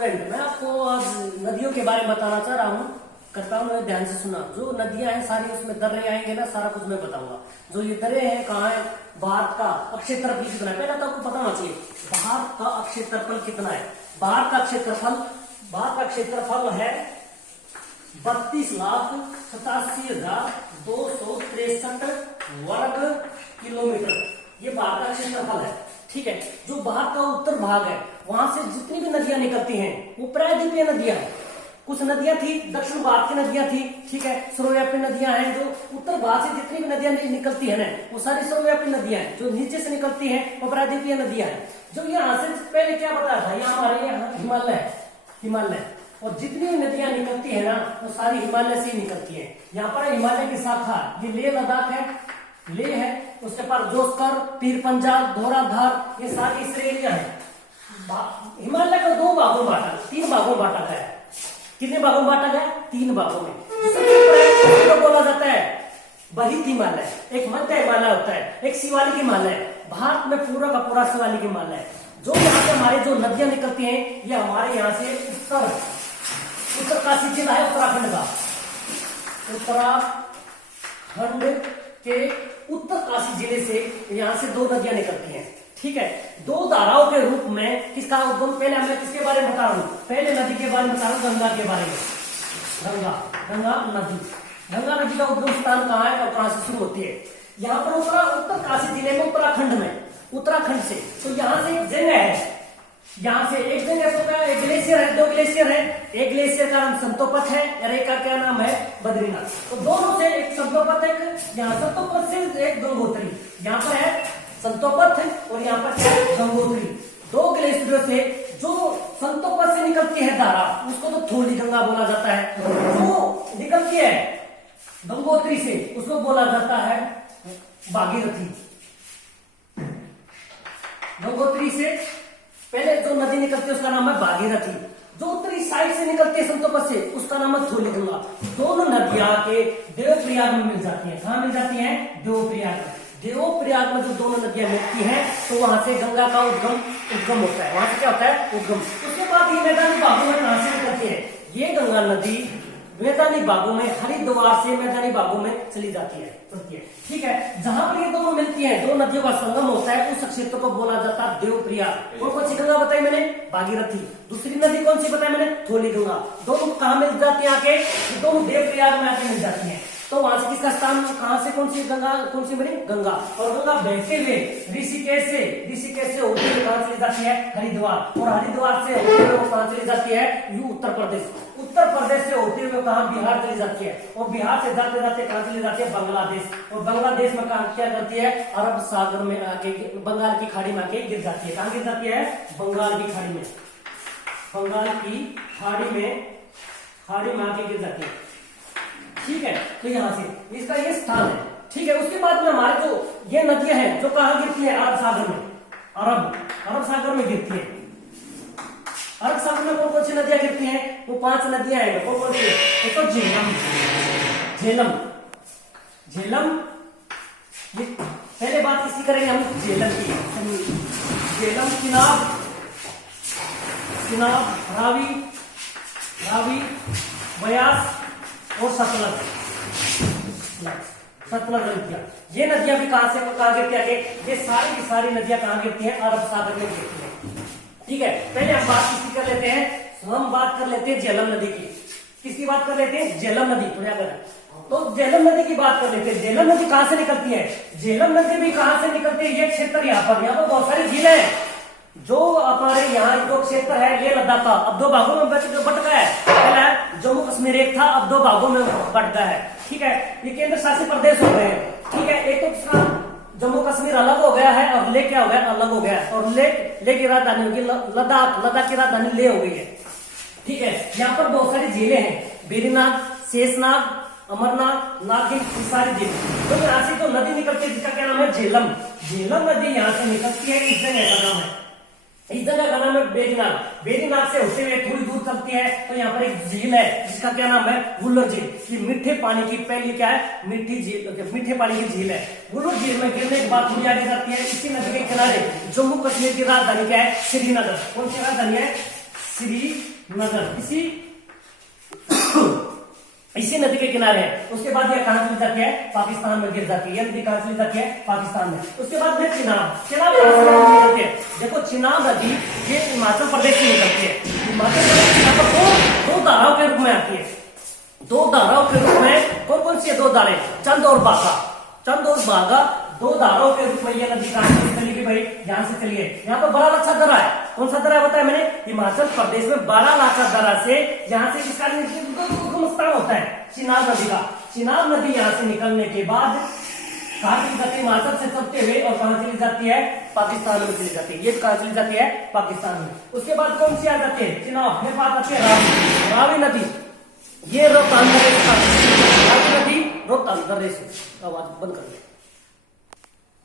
Student, मैं आपको आज नदियों के बारे में बताना चाह रहा हूँ। करता हूँ ध्यान से सुना। जो नदियां हैं सारी उसमें दर्रे आएंगे ना, सारा कुछ मैं बताऊंगा। जो ये दर्रे हैं कहाँ है, भारत का अक्षय क्षेत्रफल कितना है, पहले तो आपको पता होना चाहिए भारत का अक्षय क्षेत्रफल कितना है। भारत का क्षेत्रफल है 32,87,263 वर्ग किलोमीटर। ये भारत का क्षेत्रफल है, ठीक है। जो भारत का उत्तर भाग है वहां से जितनी भी नदियां निकलती हैं वो प्रायद्वीपीय नदियां हैं। कुछ नदियां थी दक्षिण भारत की नदियां थी, ठीक है, सर्वव्यापी नदियां हैं। जो उत्तर भारत से जितनी भी नदियां निकलती है ना वो सारी सर्वव्यापी नदियां हैं। जो नीचे से निकलती हैं वो प्रायद्वीपीय नदियां हैं। जो यहाँ से पहले क्या बताया था, यहाँ हमारे यहाँ हिमालय और जितनी भी नदियां निकलती है ना वो सारी हिमालय से ही निकलती है। यहाँ पर हिमालय की शाखा ये लेह लद्दाख है, लेह है, उसके पास जोस्कर, पीर पंजाल, धौलाधार, ये सारी श्रेणियां हैं। हिमालय को तीन भागों में बांटा गया है। कितने भागों में बांटा गया? 3 भागों में। तो बोला जाता है बहित हिमालय, एक मध्य हिमालय होता है, एक शिवालिक हिमालय। भारत में पूरा का पूरा शिवालिक हिमालय है। जो यहाँ से हमारे जो नदियां निकलती हैं ये हमारे यहाँ से उत्तरकाशी जिला है उत्तराखंड का, उत्तराखंड के उत्तरकाशी जिले से यहाँ से 2 नदियां निकलती हैं, ठीक है। 2 धाराओं के रूप में किसका उद्गम, पहले मैं किसके बारे में बता रहा हूँ, पहले नदी के बारे में बता रहा हूँ, गंगा के बारे में। गंगा नदी का उद्गम स्थान कहाँ है और कहाँ से शुरू होती है? यहाँ पर उत्तरकाशी जिले में उत्तराखंड से। तो यहाँ से एक जगह है, यहाँ से एक जगह एक ग्लेशियर है, 2 ग्लेशियर है। एक ग्लेशियर का नाम संतोपत है और एक का क्या नाम है, बद्रीनाथ। तो दोनों से एक संतोपत है, यहाँ संतोपत से एक गंगोत्री, यहाँ पर है संतोपत है और यहाँ पर क्या है, गंगोत्री। 2 ग्लेशियरों से जो संतोपत से निकलती है धारा उसको तो थोली गंगा बोला जाता है। जो निकलती है गंगोत्री से उसको बोला जाता है भागीरथी। गंगोत्री से पहले जो नदी निकलती है उसका नाम है भागीरथी। जो उत्तरी साइड से निकलती है संतोपत से उसका नाम है थोली गंगा। दोनों नदियां के देवप्रयाग में मिल जाती है। कहां मिल जाती है? देवप्रयाग में। देवप्रयाग में जो दोनों नदियां मिलती हैं तो वहां से गंगा का उद्गम होता है। वहां से क्या होता है? उद्गम। उसके बाद ये मैदानी भागों में कहां से निकलती है? ये गंगा नदी मैदानी भागों में हरिद्वार से मैदानी भागों में चली जाती है, ठीक है। जहां पर ये दोनों मिलती हैं, 2 नदियों का संगम होता है, उस क्षेत्र को बोला जाता है देवप्रयाग। और कौन सी गंगा बताई मैंने? भागीरथी। दूसरी नदी कौन सी बताई मैंने? थोली गंगा। दोनों कहां मिल जाती है आके? दोनों देवप्रयाग में आके मिल जाती है। तो वहां से किसका स्थान, कहां से कौन सी गंगा, कौन सी बनी? गंगा। और गंगा बहते हुए ऋषिकेश से होते हुए कहां चली जाती है? हरिद्वार। और हरिद्वार से होते हुए कहां चली जाती है? उत्तर प्रदेश से होते हुए कहां? बिहार चली जाती है। और बिहार से जाते जाते कहां चली जाती है? बांग्लादेश। और बांग्लादेश में कहां क्या करती है? अरब सागर में आके, बंगाल की खाड़ी में आके गिर जाती है। कहां गिर जाती है? बंगाल की खाड़ी में आके गिर जाती है, ठीक है। तो यहाँ से इसका ये स्थान है, ठीक है। उसके बाद में हमारे जो ये नदियां हैं जो कहां गिरती है? अरब सागर में गिरती है। अरब सागर में कौन सी नदियां गिरती हैं? वो 5 नदियां हैं। कौन सी? एक तो झेलम। ये पहले बात इसकी करेंगे हम झेलम की। झेलम, चिनाब, रावी, व्यास और सतलज नदियां। ये नदियां भी कहां गिरती है? ये सारी की सारी नदियां कहां गिरती हैं? अरब सागर में गिरती है, ठीक है। पहले हम बात किसकी कर लेते हैं? हम बात कर लेते हैं झेलम नदी की। किसकी बात कर लेते हैं? झेलम नदी। तो झेलम नदी की बात कर लेते हैं। झेलम नदी कहां से निकलती है? झेलम नदी भी कहां से निकलती है? ये क्षेत्र यहाँ पर बहुत सारी झीलें हैं। जो हमारे यहाँ जो क्षेत्र है ये लद्दाख का अब 2 भागों में बट गया है। पहला जम्मू कश्मीर एक था, अब 2 भागों में बट गया है, ठीक है। ये केंद्र शासित प्रदेश हो गए हैं, ठीक है। एक तो जम्मू कश्मीर अलग हो गया है और लेह क्या हो गया? अलग हो गया है। और लेह की राजधानी होगी लद्दाख की राजधानी लेह हो गई है, ठीक है। यहाँ पर बहुत सारी झीलें हैं, वेरीनाग, शेषनाग, अमरनाथ, नागिन, सारी झीलें। तो यहाँ से जो नदी निकलती है जिसका क्या नाम है? झेलम नदी यहाँ से निकलती है। इस जगह का नाम है वेरीनाग से होते हुए थोड़ी दूर चलती है तो यहाँ पर एक झील है जिसका क्या नाम है? वुल्लर झील। ये मीठे पानी की पहली क्या है? मीठे पानी की झील है। वुल्लर झील में गिरने के बाद थोड़ी आगे जाती है। इसी नदी के किनारे जम्मू कश्मीर की राजधानी क्या है? श्रीनगर। कौन सी राजधानी है? श्रीनगर, इसी नदी के किनारे है। उसके बाद यह कहां चली जाती है? पाकिस्तान में गिर जाती है। यह नदी कहां चली जाती है? पाकिस्तान में। उसके बाद में चिनाब कहां से निकलती है? देखो चिनाब नदी ये हिमाचल प्रदेश से निकलती है। हिमाचल प्रदेश यहाँ पर दो धाराओं के रूप में आती है। दो धाराओं के रूप में कौन कौन सी है? दो धारे, चंद और बाघा। चंद और बाघा दो धाराओं के रूप में यह नदी कहां से चलेगी भाई? यहां से चलिए। यहाँ पर बड़ा अच्छा दरा है। कौन सा दरा बताया मैंने? हिमाचल प्रदेश में 12 लाख का दरा से यहाँ से इसका स्थान होता है चिनाब नदी का। चिनाब नदी यहाँ से निकलने के बाद कहां चली जाती है? हिमाचल से चलते हुए और कहां चली जाती है? पाकिस्तान में चली जाती है। ये कहां चली जाती है? पाकिस्तान में। उसके बाद कौन सी आ जाती है? चिनाब में बात आती है रावी। रावी नदी ये रोहतांग दर्रे से, रावी नदी रोहतांग दर्रे से। आवाज बंद कर दे।